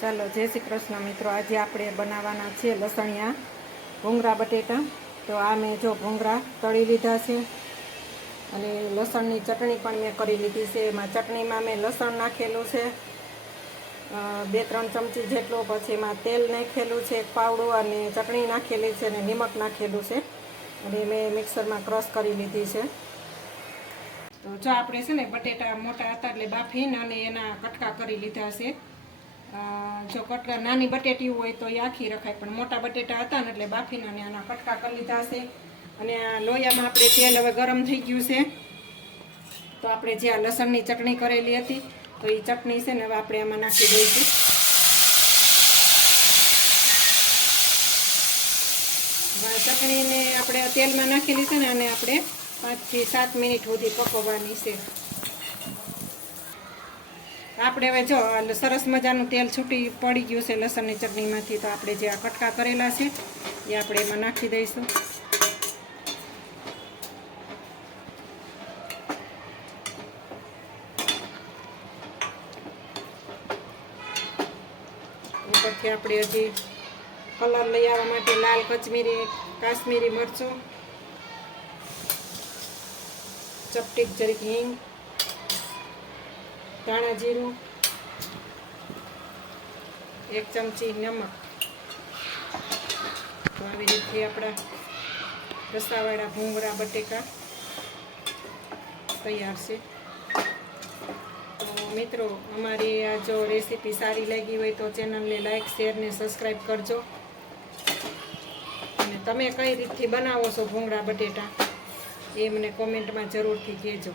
ચાલો જય શ્રી કૃષ્ણ મિત્રો। આજે આપણે બનાવવાના છે લસણિયા ભૂંગળા બટેટા। તો આ મેં જો ભૂંગળા તળી લીધા છે અને લસણની ચટણી પણ મેં કરી લીધી છે। એમાં ચટણીમાં મેં લસણ નાખેલું છે 2-3 ચમચી જેટલું, પછી એમાં તેલ નાખેલું છે પાવડું, અને ચટણી નાખેલી છે અને નિમક નાખેલું છે, અને મેં મિક્સરમાં ક્રશ કરી લીધી છે। તો જો આપણે છે ને બટેટા મોટા હતા એટલે બાફીને અને એના કટકા કરી લીધા છે। જો કટકા નાની બટેટી હોય તો એ આખી રખાય, પણ મોટા બટેટા હતા ને એટલે બાફીને અને આના કટકા કરી લીધા છે। અને આ લોયામાં આપણે તેલ હવે ગરમ થઈ ગયું છે, તો આપણે જે આ લસણની ચટણી કરેલી હતી તો એ ચટણી છે ને હવે આપણે આમાં નાખી દઈશું। ચટણીને આપણે તેલમાં નાખેલી છે ને, અને આપણે 5 થી 7 મિનિટ સુધી પકવવાની છે। આપણે હવે જો સરસ મજાનું તેલ છૂટી પડી ગયું છે લસણની ચટણીમાંથી, તો આપણે જે આ કટકા કરેલા છે એ આપણે એમાં નાખી દઈશું। ઉપરથી આપણે હજી કલર લઈ આવવા માટે લાલ કચમીરી કાશ્મીરી મરચું, ચપટીક જરીક હિંગ, ધાણા જીરું, 1 ચમચી નમક। તો આવી રીતે આપણા રસાવાળા ભૂંગળા બટેકા તૈયાર છે। તો મિત્રો, અમારી આ જો રેસીપી સારી લાગી હોય તો ચેનલને લાઈક, શેર ને સબસ્ક્રાઈબ કરજો। અને તમે કઈ રીતથી બનાવો છો ભૂંગળા બટેટા એ મને કોમેન્ટમાં જરૂરથી કહેજો।